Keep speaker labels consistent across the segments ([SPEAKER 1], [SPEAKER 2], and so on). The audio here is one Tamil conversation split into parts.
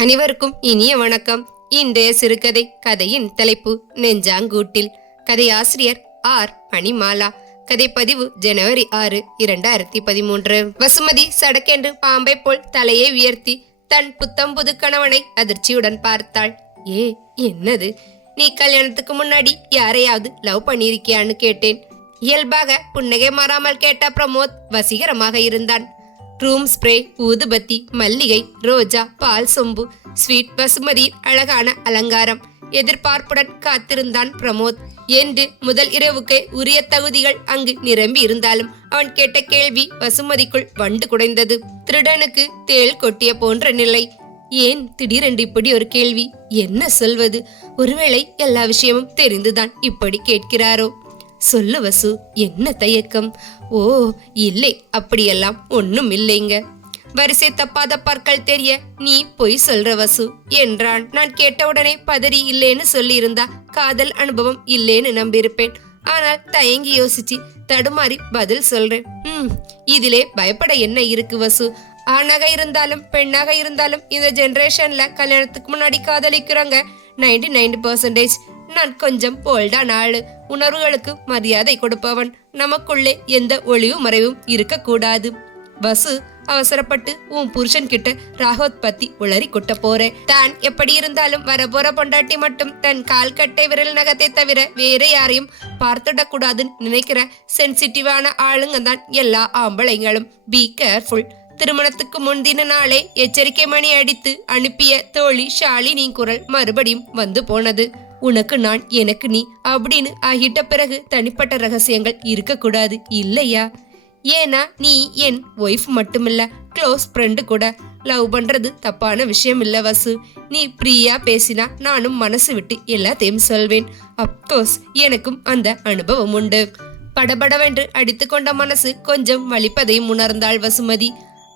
[SPEAKER 1] அனைவருக்கும் இனிய வணக்கம். இன்றைய சிறுகதை கதையின் தலைப்பு நெஞ்சாங்கூட்டில். கதை ஆசிரியர் ஆர். மணிமாலா கதைப்பதிவு ஜனவரி ஆறு இரண்டாயிரத்தி பதிமூன்று. வசுமதி சடக்கென்று பாம்பை போல் தலையை உயர்த்தி தன் புத்தம்புது கணவனை அதிர்ச்சியுடன் பார்த்தாள். ஏ என்னது? நீ கல்யாணத்துக்கு முன்னாடி யாரையாவது லவ் பண்ணியிருக்கியான்னு கேட்டேன். இயல்பாக புன்னகை மாறாமல் கேட்ட பிரமோத் வசீகரமாக இருந்தான். ரூம் ஸ்ப்ரே ஊதுபத்தி மல்லிகை ரோஜா பால் சொம்பு ஸ்வீட் பசுமதியின் அழகான அலங்காரம் எதிர்பார்ப்புடன் காத்திருந்தான் பிரமோத் என்று முதல் இரவுக்கு உரிய தகுதிகள் அங்கு நிரம்பி இருந்தாலும் அவன் கேட்ட கேள்வி வசுமதிக்குள் வண்டு குடைந்தது திருடனுக்கு தேள் கொட்டிய போன்ற நிலை ஏன் திடீரென்று இப்படி ஒரு கேள்வி என்ன சொல்வது ஒருவேளை எல்லா விஷயமும் தெரிந்துதான் இப்படி கேட்கிறாரோ சொல்லு வசு என்ன தயக்கம் ஓ இல்லை அப்படியெல்லாம் ஒன்றும் இல்லைங்க. வரிசை தப்பாத பற்கள் தெரிய நீ பொய் சொல்ற வசு என்றான். நான் கேட்டவுடனே பதறி இல்லேன்னு சொல்லியிருந்தா காதல் அனுபவம் இல்லேன்னு நம்பியிருப்பேன். ஆனால் தயங்கி யோசிச்சு தடுமாறி பதில் சொல்றேன். ம் இதிலே பயப்பட என்ன இருக்கு வசு? ஆணாக இருந்தாலும் பெண்ணாக இருந்தாலும் இந்த ஜென்ரேஷன்ல கல்யாணத்துக்கு முன்னாடி காதலிக்கிறாங்க நைன்டி நைன்டி பர்சன்டேஜ் நான் கொஞ்சம் போல்டான ஆளு. உணர்வுகளுக்கு மரியாதை கொடுப்பவன். நமக்குள்ளே எந்த ஒளிவு மறைவும் இருக்கக்கூடாது. வசு அவசரப்பட்டு உன் புருஷன் கிட்ட ராகவத் பத்தி உளறி கொட்ட போறேன். தான் எப்படி இருந்தாலும் வரப்போற பொண்டாட்டி மட்டும் தன் கால்கட்டை விரல் நகத்தை தவிர வேற யாரையும் பார்த்துடக் கூடாதுன்னு நினைக்கிற சென்சிட்டிவான ஆளுங்க தான் எல்லா ஆம்பளைங்களும். பி கேர்ஃபுல் திருமணத்துக்கு முன்தின நாளே எச்சரிக்கை மணி அடித்து அனுப்பிய தோழி ஷாலினி குரல் மறுபடியும் வந்து போனது. உனக்கு நான் எனக்கு நீ அப்படின்னு ஆகிட்ட பிறகு தனிப்பட்ட ரகசியங்கள் இருக்கக்கூடாது இல்லையா? ஏன்னா நீ என் ஒய்ஃப் மட்டுமில்ல க்ளோஸ் ஃப்ரெண்டு கூட. லவ் பண்றது தப்பான விஷயம் இல்ல வசு. நீ ஃப்ரீயா பேசினா நானும் மனசு விட்டு எல்லாத்தையும் சொல்வேன். அப்கோர்ஸ் எனக்கும் அந்த அனுபவம் உண்டு. படபடவென்று அடித்துக்கொண்ட மனசு கொஞ்சம் வலிப்பதையும் உணர்ந்தாள் வசுமதி.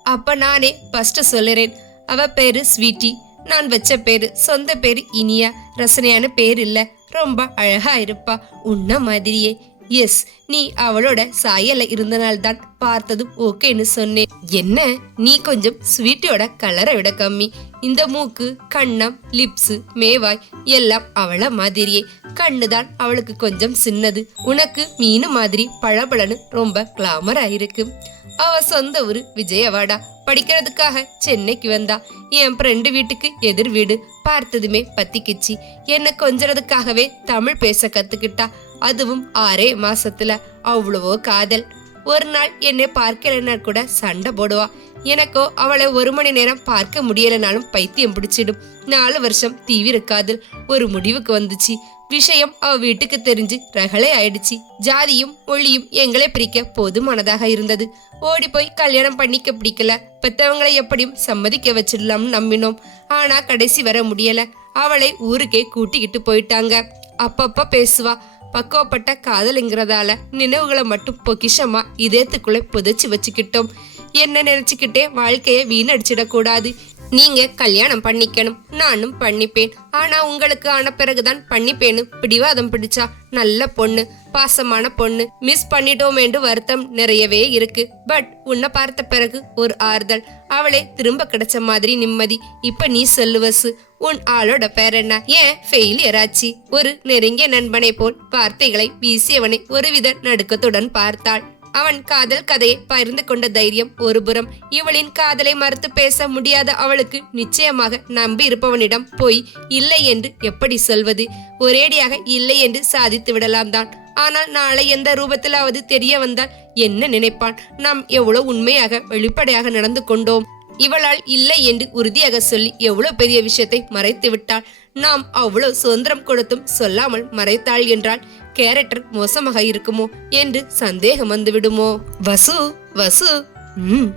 [SPEAKER 1] அப்ப நானே ஃபர்ஸ்ட் சொல்லுறேன். அவ பேரு ஸ்வீட்டி. நான் வச்ச பேரு சொந்த பேரு இனியா. ரசனையான பேர் இல்ல. ரொம்ப அழகா இருப்பா. உன்ன மாதிரியே. எஸ் நீ அவளோட சாயல இருந்தனால்தான் பார்த்ததும் ஓகேன்னு சொன்னேன். என்ன? நீ கொஞ்சம் ஸ்வீட்டோட கலரை விட கம்மி. இந்த மூக்கு கண்ணம் லிப்ஸ் மேவாய் எல்லாம் அவள மாதிரியே. கண்ணுதான் அவளுக்கு கொஞ்சம் சின்னது. உனக்கு மீன் மாதிரி பளபளன்னு ரொம்ப கிளாமரா இருக்கு. அவ சொந்த ஊரு விஜயவாடா. படிக்கிறதுக்காக சென்னைக்கு வந்தா. என் ஃப்ரெண்டு வீட்டுக்கு எதிர் வீடு. பார்த்ததுமே பத்திக்குச்சு. என்னை கொஞ்சறதுக்காகவே தமிழ் பேச கத்துக்கிட்டா. அதுவும் ஆறே மாசத்துல. அவ்வளவோ காதல். ஒரு நாள் என்னை பார்க்கலைன்னா கூட சண்டை போடுவா. எனக்கோ அவளை ஒரு மணி நேரம் பார்க்க முடியலைனாலும் பைத்தியம் பிடிச்சிடும். நாலு வருஷம் தீவிர காதல். ஒரு முடிவுக்கு வந்துச்சு. விஷயம் அவ வீட்டுக்கு தெரிஞ்சு ரகளை ஆயிடுச்சு. ஜாதியும் மொழியும் எங்களை பிரிக்க போதுமானதாக இருந்தது. ஓடி போய் கல்யாணம் பண்ணிக்க பிடிக்கல. பெத்தவங்களை எப்படியும் சம்மதிக்க வச்சிடலாம்னு நம்பினோம். ஆனா கடைசி வர முடியல. அவளை ஊருக்கே கூட்டிக்கிட்டு போயிட்டாங்க. அப்பப்ப பேசுவா. பக்குவப்பட்ட காதலுங்கிறதால நினைவுகளை மட்டும் பொக்கிஷமா இதயத்துக்குள்ள புதைச்சி வச்சுக்கிட்டோம். என்ன நினைச்சுக்கிட்டே வாழ்க்கையை வீணடிச்சிடக்கூடாது. நீங்க கல்யாணம் பண்ணிக்கணும் நானும் பண்ணிப்பேன். ஆனா உங்களுக்கு ஆன பிறகுதான் பண்ணிப்பேன்னு பிடிவாதம் பிடிச்சா நல்ல பொண்ணு பாசமான பொண்ணு மிஸ் பண்ணிட்டோமேண்டு வருத்தம் நிறையவே இருக்கு. பட் உன்னை பார்த்த பிறகு ஒரு ஆறுதல். அவளே திரும்ப கிடைச்ச மாதிரி நிம்மதி. இப்ப நீ சொல்லுவசு உன் ஆளோட பேர் என்ன? ஏன் ஃபெயிலியர் ஆச்சு? ஒரு நெருங்கிய நண்பனை போல் வார்த்தைகளை வீசியவனை ஒருவித நடுக்கத்துடன் பார்த்தாள். அவன் காதல் கதையை பகிர்ந்து கொண்ட தைரியம் ஒருபுறம் இவளின் காதலை மறுத்து பேச முடியாத அவளுக்கு நிச்சயமாக நம்பி இருப்பவனிடம் போய் இல்லை என்று எப்படி சொல்வது? ஒரேடியாக இல்லை என்று சாதித்து விடலாம் தான். ஆனால் நாளை எந்த ரூபத்திலாவது தெரிய வந்தால் என்ன நினைப்பான்? நாம் எவ்வளவு உண்மையாக வெளிப்படையாக நடந்து கொண்டோம். இவளால் இல்லை என்று உறுதியாக சொல்லி எவ்வளவு பெரிய விஷயத்தை மறைத்து விட்டாள். நாம் அவ்வளவு சுதந்திரம் கொடுத்தும் சொல்லாமல் மறைத்தாள் என்றால் கேரக்டர் மோசமாக இருக்குமோ என்று சந்தேகம் வந்துவிடுமோ? வசு வசு. ம்.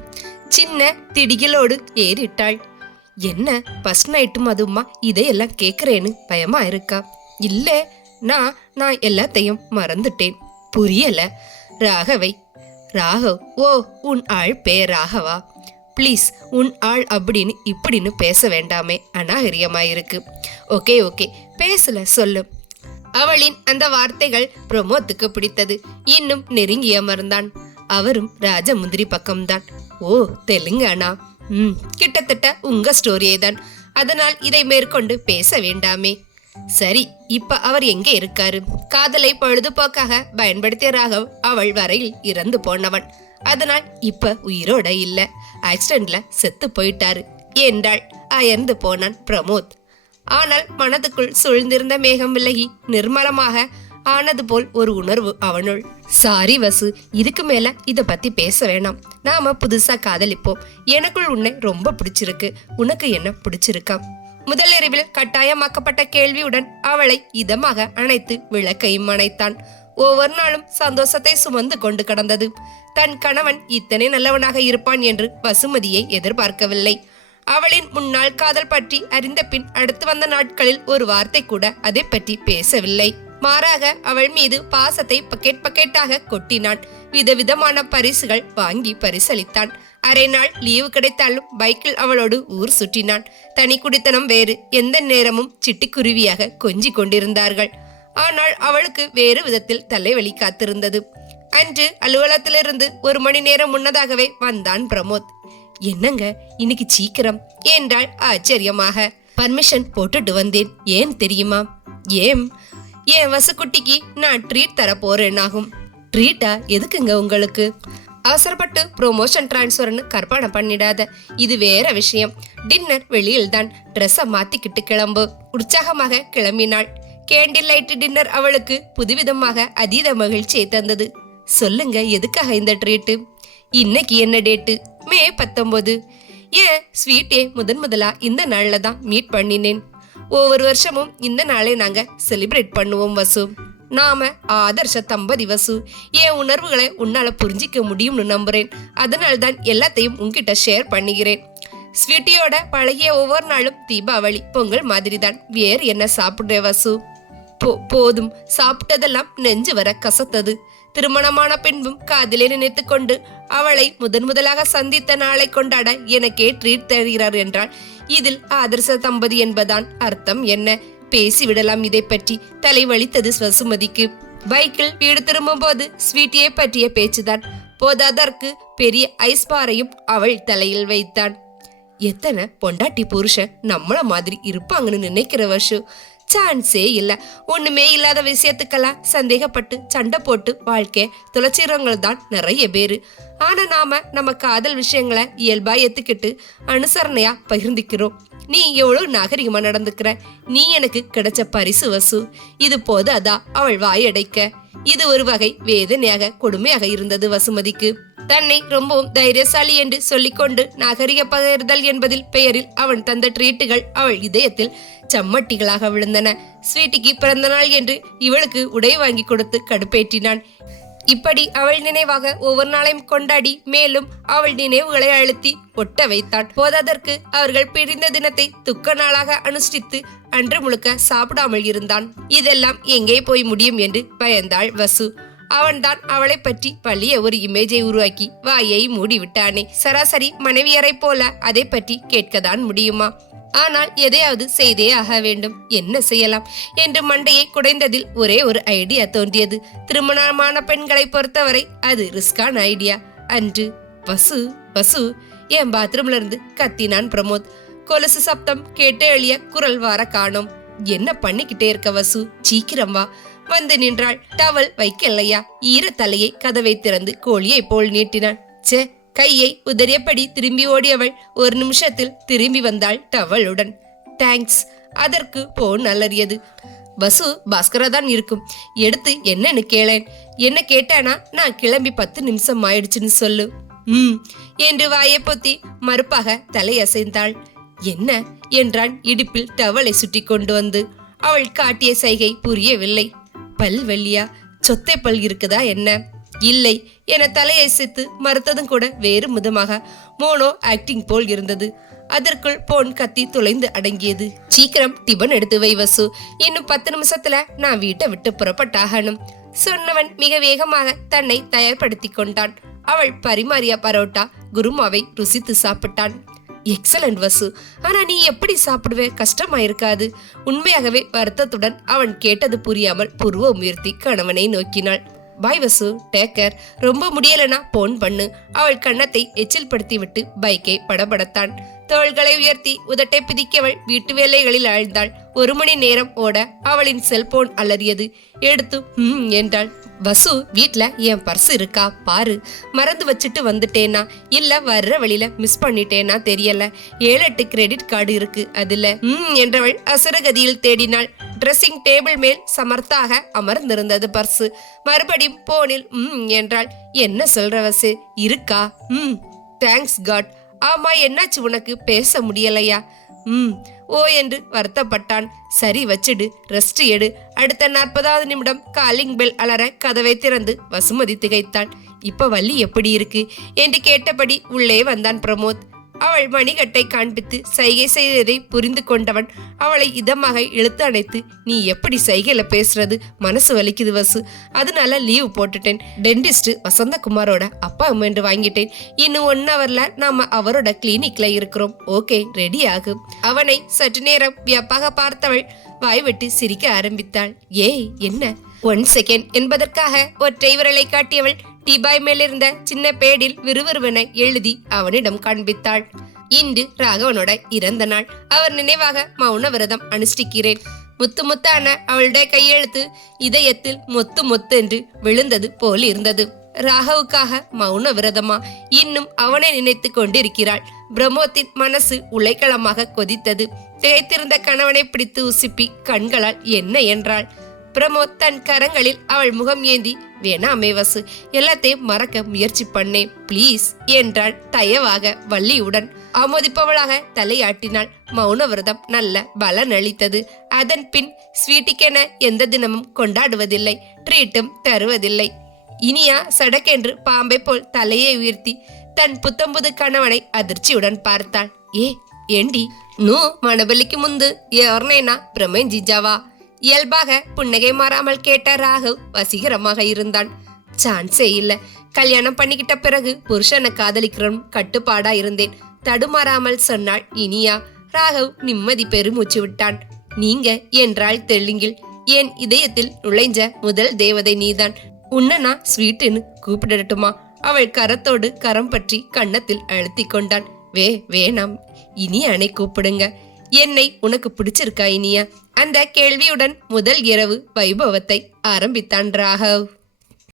[SPEAKER 1] சின்ன திடிகளோடு ஏறிட்டாள். என்ன ஃபர்ஸ்ட் நைட்டும் அதுமா இதையெல்லாம் கேட்குறேன்னு பயமா இருக்கா? இல்ல நான் நான் எல்லாத்தையும் மறந்துட்டேன். புரியல. ராகவை. ராகவ் ஓ உன் ஆள் பேர் ராகவா? ப்ளீஸ் உன் ஆள் அப்படின்னு இப்படின்னு பேச வேண்டாமே. அநாகரியமாயிருக்கு ஓகே ஓகே பேசல சொல்லு. அவளின் அந்த வார்த்தைகள் பிரமோத்துக்கு பிடித்தது. இன்னும் நெருங்கி அமர்ந்தான். அவரும் ராஜமுந்திரி பக்கம்தான். ஓ தெலுங்கானா ம் கிட்டத்தட்ட உங்க ஸ்டோரியே தான் அதனால் இதை மேற்கொண்டு பேச வேண்டாமே. சரி இப்ப அவர் எங்கே இருக்காரு? காதலை பொழுதுபோக்காக பயன்படுத்திய ராகவ் அவள் வரையில் இறந்து போனவன். அதனால் இப்ப உயிரோட இல்ல. ஆக்சிடென்ட்ல செத்து போயிட்டாரு. என்றாள் அயர்ந்து போனான் பிரமோத். ஆனால் மனதுக்குள் சூழ்ந்திருந்த மேகம் விலகி நிர்மலமாக ஆனது போல் ஒரு உணர்வு அவனுள். சாரி வசு. இதுக்கு மேல இத பத்தி பேச வேணாம். நாம புதுசா காதலிப்போம். எனக்குள் உன்னை ரொம்ப பிடிச்சிருக்கு. உனக்கு என்ன பிடிச்சிருக்கா? முதலிரவில் கட்டாயமாக்கப்பட்ட கேள்வியுடன் அவளை இதமாக அணைத்து விளக்கையும் அணைத்தான் ஒவ்வொரு நாளும் சந்தோஷத்தை சுமந்து கொண்டு கடந்தது. தன் கணவன் இத்தனை நல்லவனாக இருப்பான் என்று வசுமதியை எதிர்பார்க்கவில்லை. அவளின் முன்னாள் காதல் பற்றி அறிந்த பின் அடுத்து வந்த நாட்களில் ஒரு வார்த்தை கூட அதை பற்றி பேசவில்லை. மாறாக அவள் மீது பாசத்தை பக்கெட் பக்கெட்டாக கொட்டினான். விதவிதமான பரிசுகள் வாங்கி பரிசளித்தான். அரை நாள் லீவு கிடைத்தாலும் பைக்கில் அவளோடு ஊர் சுற்றினான். தனி குடித்தனம் வேறு எந்த நேரமும் சிட்டுக்குருவியாக கொஞ்சி கொண்டிருந்தார்கள். ஆனால் அவளுக்கு வேறு விதத்தில் தலைவலி காத்திருந்தது. அன்று அலுவலகத்திலிருந்து ஒரு மணி நேரம் முன்னதாகவே வந்தான் பிரமோத். என்னங்க இன்னைக்கு சீக்கிரம்? என்றாள் ஆச்சரியமாக. பர்மிஷன் போட்டுட்டு வந்தேன். ஏன் தெரியுமா? ஏன் என் வசக்குட்டிக்கு நான் ட்ரீட் தர போறேன்னாகும் ட்ரீட்டா எதுக்குங்க உங்களுக்கு? அவசரப்பட்டு ப்ரொமோஷன் டிரான்ஸ்ஃபர்னு கற்பனை பண்ணிடாத. இது வேற விஷயம். டின்னர் வெளியில் தான் ட்ரெஸ்ஸை மாத்திக்கிட்டு கிளம்பு. உற்சாகமாக கிளம்பினாள். கேண்டில் லைட் டின்னர் அவளுக்கு புதுவிதமாக அதீத மகிழ்ச்சியை தந்தது. சொல்லுங்க எதுக்காக இந்த ட்ரீட்டு இன்னைக்கு என்ன டேட்டு மே பத்தொன்பது ஏன் ஸ்வீட்டே முதன் முதலா இந்த நாள்ல தான் மீட் பண்ணினேன். ஒவ்வொரு வருஷமும் இந்த நாளை நாங்க செலிப்ரேட் பண்ணுவோம் வசு. நாம ஆதர்ஷ தம்பதி வசு. என் உணர்வுகளை உன்னால புரிஞ்சிக்க முடியும்னு நம்புறேன். அதனால்தான் எல்லாத்தையும் உங்ககிட்ட ஷேர் பண்ணிக்கிறேன் ஸ்வீட்டியோட பழகிய ஒவ்வொரு நாளும் தீபாவளி பொங்கல் மாதிரி தான் வேறு என்ன சாப்பிடுற வசு? போதும். சாப்பிட்டதெல்லாம் நெஞ்சு வர கசத்தது. திருமணமான பின்பும் காதிலே நினைத்து கொண்டு அவளை முதன் முதலாக சந்தித்த நாளை கொண்டாட எனக்கே ட்ரீட் தருகிறார் என்றால் இதில் ஆதர்ச தம்பதி என்பதான் அர்த்தம் என்ன? பேசிவிடலாம் இதை பற்றி. தலை வலித்தது பைக்கில் வீடு திரும்பும் போது ஸ்வீட்டியை பற்றிய பேச்சுதான். போதாதற்கு பெரிய ஐஸ் பாறையும் அவள் தலையில் வைத்தான். எத்தனை பொண்டாட்டி புருஷன் நம்மள மாதிரி இருப்பாங்கன்னு நினைக்கிற வருஷம் சான்ஸே இல்ல. ஒண்ணுமே இல்லாத விஷயத்துக்கெல்லாம் சந்தேகப்பட்டு சண்டை போட்டு வாழ்க்கை துளைச்சிறவங்க தான் நிறைய பேரு. ஆனா நாம நம்ம காதல் விஷயங்களை இயல்பா ஏத்துக்கிட்டு அனுசரணையா பகிர்ந்துக்கிறோம். நீ எவ்வளவு நாகரிகமா நடந்துக்கிற? நீ எனக்கு கிடைச்ச பரிசு வசு. இது போது அதா அவள் வாயடைக்க. இது ஒரு வகை வேதனையாக கொடுமையாக இருந்தது வசுமதிக்கு. தன்னை ரொம்பவும் தைரியசாலி என்று சொல்லிக்கொண்டு நாகரிக பகிர்தல் என்பதில் பெயரில் அவன் தந்த ட்ரீட்டுகள் அவள் இதயத்தில் சம்மட்டிகளாக விழுந்தன. ஸ்வீட்டிக்கு பிறந்த நாள் என்று இவளுக்கு உடை வாங்கி கொடுத்து கடுப்பேற்றினான். இப்படி அவள் நினைவாக ஒவ்வொரு நாளையும் கொண்டாடி மேலும் அவள் நினைவுகளை அழுத்தி ஒட்ட வைத்தான். போதாதற்கு அவர்கள் பிரிந்த தினத்தை துக்க நாளாக அனுஷ்டித்து அன்று முழுக்க சாப்பிடாமல் இருந்தான். இதெல்லாம் எங்கே போய் முடியும் என்று பயந்தாள் வசு. அவன்தான் அவளை பற்றி பழிய ஒரு இமேஜை உருவாக்கி வாயை மூடிவிட்டானே. சராசரி மனைவியரை போல அதை பற்றி கேட்கத்தான் முடியுமா? ஆனால் எதையாவது செய்தே ஆக வேண்டும். என்ன செய்யலாம்? என்று மண்டையை குடைந்ததில் ஒரே ஒரு ஐடியா தோன்றியது. திருமணமான பெண்களை பொறுத்தவரை அது ரிஸ்கான ஐடியா அன்று வசு வசு என் பாத்ரூம்ல இருந்து கத்தினான் பிரமோத். கொலுசு சப்தம் கேட்டு எளிய குரல் வார காணோம். என்ன பண்ணிக்கிட்டே இருக்க வசு? சீக்கிரம் வா. வந்து நின்றாள். டவல் வைக்கலையா ஈர தலையை கதவை திறந்து கோழியை போல் நீட்டினான் ச்சே கையை உதறியபடி திரும்பி ஓடியவள் ஒரு நிமிஷத்தில் திரும்பி வந்தாள் டவலுடன் தேங்க்ஸ் அதற்கு போன் அலறியது. பசு பாஸ்கரா தான் இருக்கும். எடுத்து என்னன்னு கேளேன். என்ன கேட்டானா நான் கிளம்பி பத்து நிமிஷம் ஆயிடுச்சுன்னு சொல்லு. ம் என்று வாயை பொத்தி மறுப்பாக தலையசைந்தாள். என்ன? என்றான் இடுப்பில் டவலை சுட்டி கொண்டு வந்து. அவள் காட்டிய சைகை புரியவில்லை. பல் வெள்ளியா? சொத்தை பல் இருக்குதா என்ன? இல்லை. என தலையசைத்து மறுத்ததும் கூட வேறு விதமாக மோனோ ஆக்டிங் போல் இருந்தது. அதற்குள் போன் கத்தி துளைந்து அடங்கியது. சீக்கிரம் டிபன் எடுத்து வை வசு. இன்னும் பத்து நிமிஷத்துல நான் வீட்டை விட்டு புறப்பட்டாகணும். சொன்னவன் மிக வேகமாக தன்னை தயார்படுத்தி கொண்டான். அவள் பரிமாறிய பரோட்டா குருமாவை ருசித்து சாப்பிட்டான். எக்ஸலண்ட் வசு ஆனா நீ எப்படி சாப்பிடுவே? கஷ்டமா இருக்காது உண்மையாகவே வருத்தத்துடன் அவன் கேட்டது புரியாமல் புருவ உயர்த்தி கணவனை நோக்கினாள். பாய் வசு டேக்கர் ரொம்ப முடியலனா போன் பண்ணு. அவள் கன்னத்தை எச்சில் படுத்தி விட்டு பைக்கை படபடத்தான். தோள்களை உயர்த்தி உதட்டை பிதிக்கவள் வீட்டு வேலைகளில் ஆழ்ந்தாள். ஒரு மணி நேரம் ஓட அவளின் செல்போன் அலறியது. எடுத்து ம் என்றாள். வசு வீட்ல என் பர்ஸ் இருக்கா? பாரு. மறந்து வச்சுட்டு வந்துட்டேனா? இல்ல வர்ற வழியில மிஸ் பண்ணிட்டேனா? தெரியல. ஏழு எட்டு கிரெடிட் கார்டு இருக்கு. அதுல ம் என்றவள் அசுரகதியில் தேடினாள். ட்ரெஸ்ஸிங் டேபிள் மேல் சமர்த்தாக அமர்ந்திருந்தது பர்ஸ். மறுபடியும் போனில் ம் என்றாள். என்ன சொல்ற வசு? இருக்கா? ம் தேங்க்ஸ் காட் ஆமா என்னாச்சு உனக்கு? பேச முடியலையா? ம் ஓ என்று வருத்தப்பட்டான். சரி வச்சிடு ரெஸ்ட் எடு. அடுத்த நாற்பதாவது நிமிடம் காலிங் பெல் அலற கதவை திறந்து வசுமதி திகைத்தாள். இப்ப வள்ளி எப்படி இருக்கு? என்று கேட்டபடி உள்ளே வந்தான் பிரமோத். அவள் மணிகட்டை காண்பித்து சைகை செய்ததை புரிந்து கொண்டவன் அவளை இதமாக இழுத்து அணைத்து நீ எப்படி சைகையில பேசுறது? மனசு வலிக்குது வசு. அதனால லீவ் போட்டுட்டேன். டென்டிஸ்ட் வசந்தகுமாரோட அப்பா அம்மென்று வாங்கிட்டேன். இன்னும் ஒன் ஹவர்ல நாம அவரோட கிளினிக்ல இருக்கிறோம். ஓகே ரெடி ஆகு. அவனை சற்று நேரம் வியப்பாக பார்த்தவள் வாய்விட்டு சிரிக்க ஆரம்பித்தாள். ஏய் என்ன? ஒன் செகண்ட் என்பதற்காக ஒற்றை விரலை காட்டியவள் டிபாய் மேலிருந்த சின்ன பேடில் விறுவிறுவென எழுதி அவனிடம் காண்பித்தாள். இன்று ராகவனோட இறந்த நாள். அவர் நினைவாக மௌன விரதம் அனுஷ்டிக்கிறேன். முத்து முத்தான அவளுடைய கையெழுத்து இதயத்தில் மொத்து மொத்து என்று விழுந்தது போல் இருந்தது. ராகவுக்காக மௌன விரதமா இன்னும் அவனை நினைத்து கொண்டிருக்கிறாள். பிரமோத்தின் மனசு உலைக்களமாக கொதித்தது. தேய்த்திருந்த கணவனை பிடித்து உசுப்பி கண்களால் என்ன என்றாள்? பிரமோத் தன் கரங்களில் அவள் முகம் ஏந்தி வேணாமே வசு எல்லாத்தையும் மறக்க முயற்சி பண்ணேன் ப்ளீஸ் என்றாள் தயவாக வள்ளியுடன். ஆமோதிப்பவளாக தலையாட்டினாள். மௌன விரதம் நல்ல பலன் அளித்தது. அதன் பின் ஸ்வீட்டுக்கென எந்த தினமும் கொண்டாடுவதில்லை ட்ரீட்டும் தருவதில்லை. இனியா சடக்கென்று பாம்பை போல் தலையை உயர்த்தி தன் புத்தம்புது கணவனை அதிர்ச்சியுடன் பார்த்தாள். ஏ ஏண்டி? நூ மணபலிக்கு முந்து எவர்னேனா பிரமேன் ஜிஜாவா இயல்பாக புன்னகை மாறாமல் கேட்ட ராகவ் வசீகரமாக இருந்தான். சான்ஸே இல்ல. கல்யாணம் பண்ணிக்கிட்ட பிறகு புருஷனை காதலிக்கிறோம் கட்டுப்பாடா இருந்தேன். தடுமாறாமல் சொன்னாள் இனியா. ராகவ் நிம்மதி பெருமூச்சு விட்டான். நீங்க என்றாள் தெலுங்கில். என் இதயத்தில் நுழைஞ்ச முதல் தேவதை நீதான். உன்னை நான் ஸ்வீட்டுன்னு கூப்பிடட்டுமா? அவள் கரத்தோடு கரம் பற்றி கன்னத்தில் அழுத்தி கொண்டான் வே வேணாம். இனி அணை கூப்பிடுங்க. என்னை உனக்கு பிடிச்சிருக்கா இனியா? அந்த கேள்வியுடன் முதல் இரவு வைபவத்தை ஆரம்பித்தான் ராகவ்.